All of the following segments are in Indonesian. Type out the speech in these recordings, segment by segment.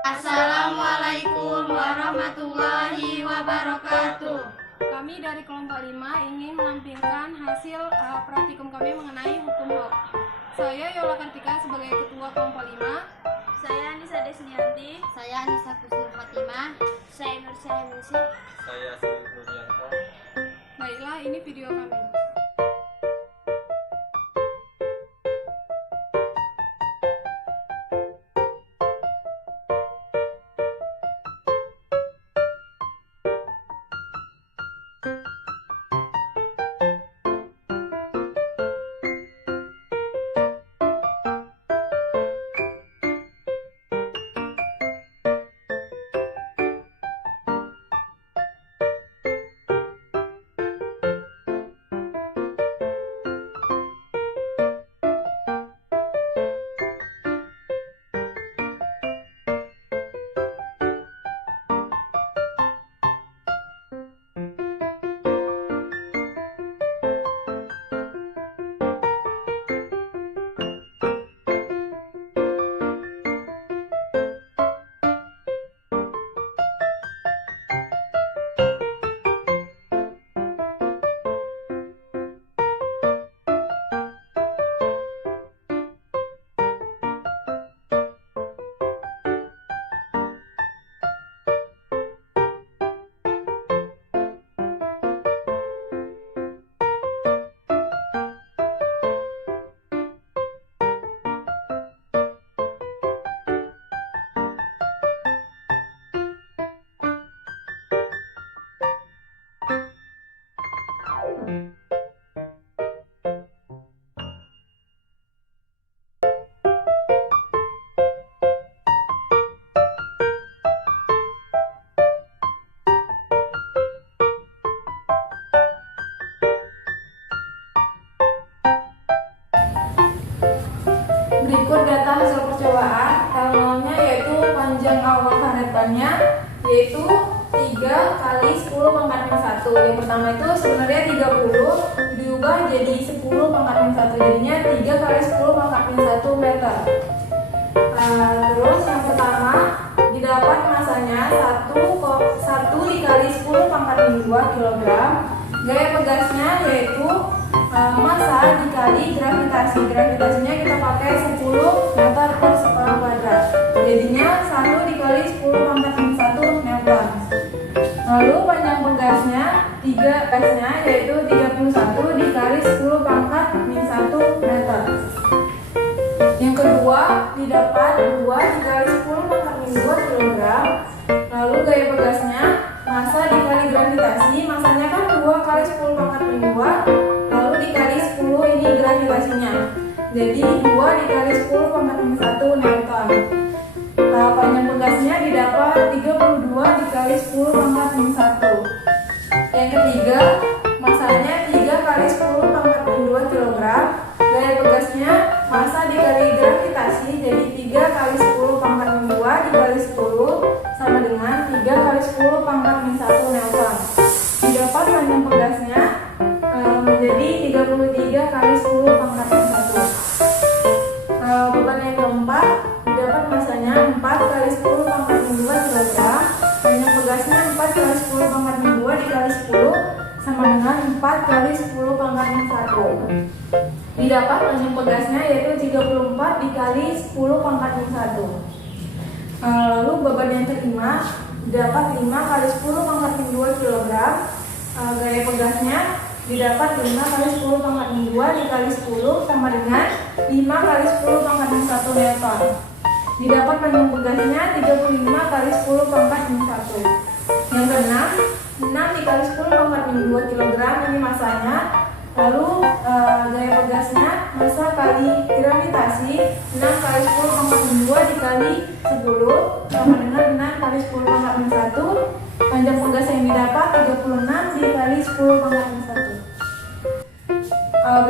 Assalamualaikum warahmatullahi wabarakatuh. Kami dari kelompok 5 ingin menampilkan hasil praktikum kami mengenai hukum HOK. Saya Yola Kartika sebagai ketua kelompok 5. Saya Anissa Desnianti. Saya Anissa Kusnur Fatimah. Saya Nur Sahanusi. Saya Sidik Nuryanto. Baiklah, ini video kami. Berikut data hasil percobaan. L0-nya yaitu panjang awal karetannya yaitu 3 kali 10 pangkat min 1. Yang pertama itu sebenarnya 30 diubah jadi 10 pangkat min 1, jadinya 3 kali 10 pangkat min 1 meter. Terus yang pertama didapat masanya 1 dikali 10 pangkat min 2 kg. Gaya pegasnya yaitu massa dikali gravitasi. Gravitasinya kita pakai 10 meter per sekolah kuadrat. Jadinya 1 dikali 10 pangkat min 1 Newton. Lalu panjang pegasnya yaitu 31 dikali 10 pangkat min 1 meter. Yang kedua didapat 2 dikali 10 pangkat min 2 kg. Lalu gaya pegasnya massa dikali gravitasi. Massanya kan 2 kali 10 pangkat min 2, lalu dikali 10 ini gravitasinya. Jadi 2 dikali 10 pangkat min 1 Newton. Panjang pegasnya didapat 32 dikali 10 pangkat min 1. Yang ketiga, massanya 3 kali 10 pangkat min 2 kg. Gaya pegasnya massa dikali gravitasi, jadi 3 kali 10 pangkat min 2 dikali 10 sama dengan 3 kali 10 pangkat min 1 Newton. Didapat panjang pegasnya menjadi 33 kali 10 pangkat min 1. Beban yang keempat didapat masanya 4 kali 10 pangkat min 2 kg. Panjang pegasnya 4 kali 10 pangkat min 2 dikali 10 sama dengan 4 kali 10 pangkat min 1. Didapat panjang pegasnya yaitu 34 dikali 10 pangkat min 1. Lalu beban yang kelima didapat 5 kali 10 pangkat min 2 kg. Gaya pegasnya didapat 5 kali 10 pangkat min 2 dikali 10 sama dengan 5 kali 10 pangkat min 1 Newton. Didapat panjang pegasnya 35 kali 10 pangkat min 1. Yang keenam, 6 dikali 10 pangkat min 2 kg ini massanya. Lalu gaya pegasnya massa kali gravitasi 6 kali 10 pangkat min 2 dikali 10 sama dengan 6 kali 10 pangkat min 1. Panjang pegas yang didapat 36 dikali 10 pangkat min 1.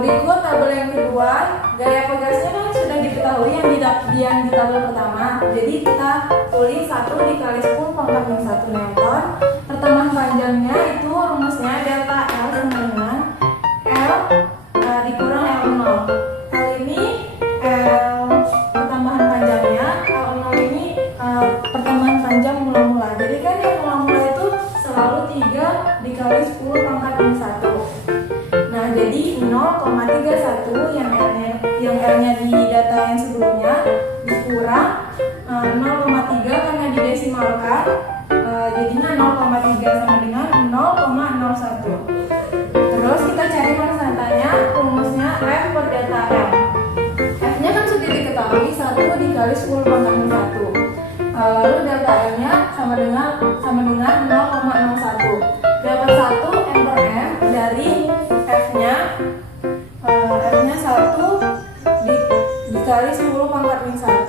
Berikut tabel yang kedua. Gaya pegasnya kan sudah diketahui yang di tabel pertama. Jadi kita tulis 1 dikali 10 pangkat min 1 Newton. Pertemuan panjangnya itu rumusnya delta L sama dengan L dikurang L0. L ini L pertambahan panjangnya, L0 ini pertambahan yang L-nya di data yang sebelumnya dikurang 0,3 karena didesimalkan, jadinya 0,3 sama dengan 0,01. Terus kita cari konstantanya, rumusnya F per delta L. F-nya kan sudah diketahui 1 dikali 10 pangkat min 1. Lalu delta L-nya sama dengan 0,01. Dapat 1 M per M dari F-nya 1 dikali 10 pangkat min 1.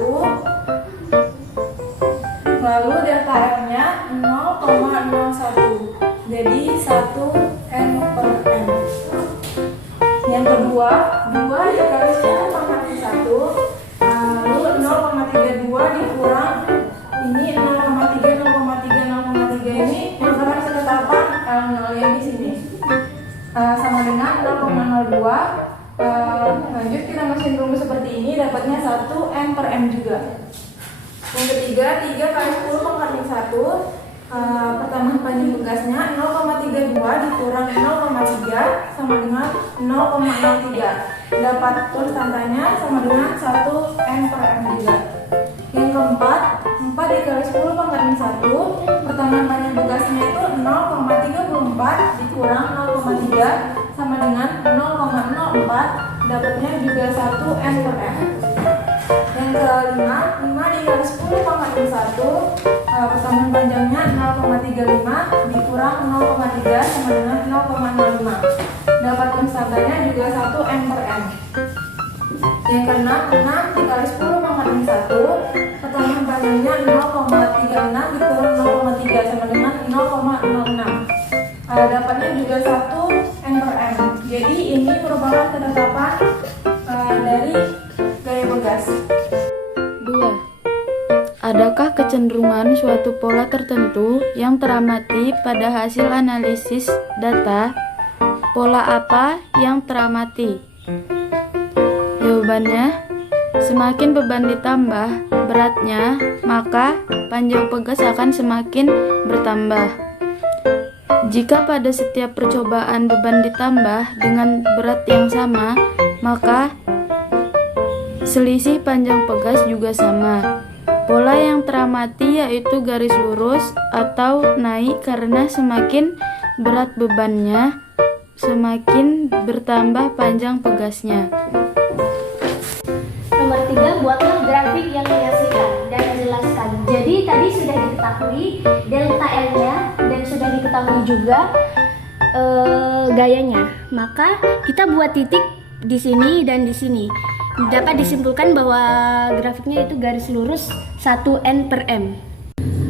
Lalu delta L-nya 0,01. Jadi 1 M per M. Yang kedua, 2 dikali 10 pangkat min 1. Lalu 0,32 dikurang ini 0,3 ini merupakan ketetapan L0 yang di sini. Sama dengan 0,02. Lanjut kita mesin rumus seperti ini, dapatnya 1 M per M juga. Yang ketiga, 3 kali 10 pangkat min 1. Pertambahan panjang pegasnya 0,32 dikurang 0,3 sama dengan 0,03. Dapat konstantanya sama dengan 1 M per M juga. Yang keempat, 4 dikali 10 pangkat min 1. Pertambahan panjang pegasnya itu 0,34 dikurang 0,3 sama dengan 0,04. Dapatnya juga 1 M per M. Yang kelima, 5 dikali 10 pangkat min 1. Pertambahan panjangnya 0,35 dikurang 0,3 sama dengan 0,05. Dapat konstantanya juga 1 M per M. Yang keenam, 6 dikali 10 pangkat min 1. Pertambahan panjangnya 0,36 dikurang 0,3 sama dengan 0,06. Dapatnya juga 1 M per M. Jadi ini merupakan ketetapan dari gaya pegas. 2. Adakah kecenderungan suatu pola tertentu yang teramati pada hasil analisis data? Pola apa yang teramati? Jawabannya, semakin beban ditambah beratnya, maka panjang pegas akan semakin bertambah. Jika pada setiap percobaan beban ditambah dengan berat yang sama, maka selisih panjang pegas juga sama. Pola yang teramati yaitu garis lurus atau naik karena semakin berat bebannya, semakin bertambah panjang pegasnya. Nomor 3, buatlah grafik yang dihasilkan dan jelaskan. Jadi tadi sudah diketahui delta L-nya dan sudah diketahui juga gayanya. Maka kita buat titik di sini dan di sini. Dapat disimpulkan bahwa grafiknya itu garis lurus 1 N per M.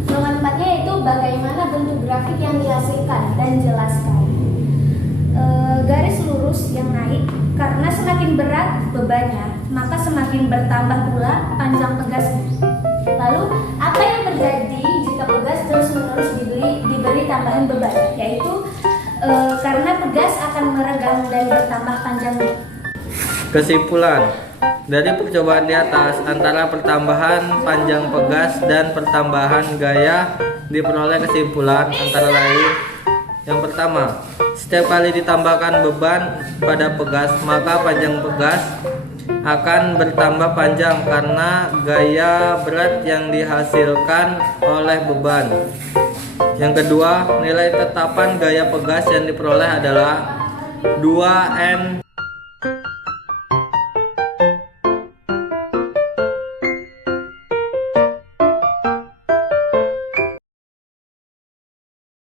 Nomor 4-nya itu bagaimana bentuk grafik yang dihasilkan dan jelaskan. Garis lurus yang naik karena semakin berat bebannya, maka semakin bertambah pula panjang pegasnya. Lalu apa yang terjadi jika pegas terus-menerus diberi tambahan beban? Yaitu karena pegas akan meregang dan bertambah panjangnya. Kesimpulan dari percobaan di atas, antara pertambahan panjang pegas dan pertambahan gaya diperoleh kesimpulan antara lain. Yang pertama, setiap kali ditambahkan beban pada pegas, maka panjang pegas akan bertambah panjang karena gaya berat yang dihasilkan oleh beban. Yang kedua, nilai tetapan gaya pegas yang diperoleh adalah 2N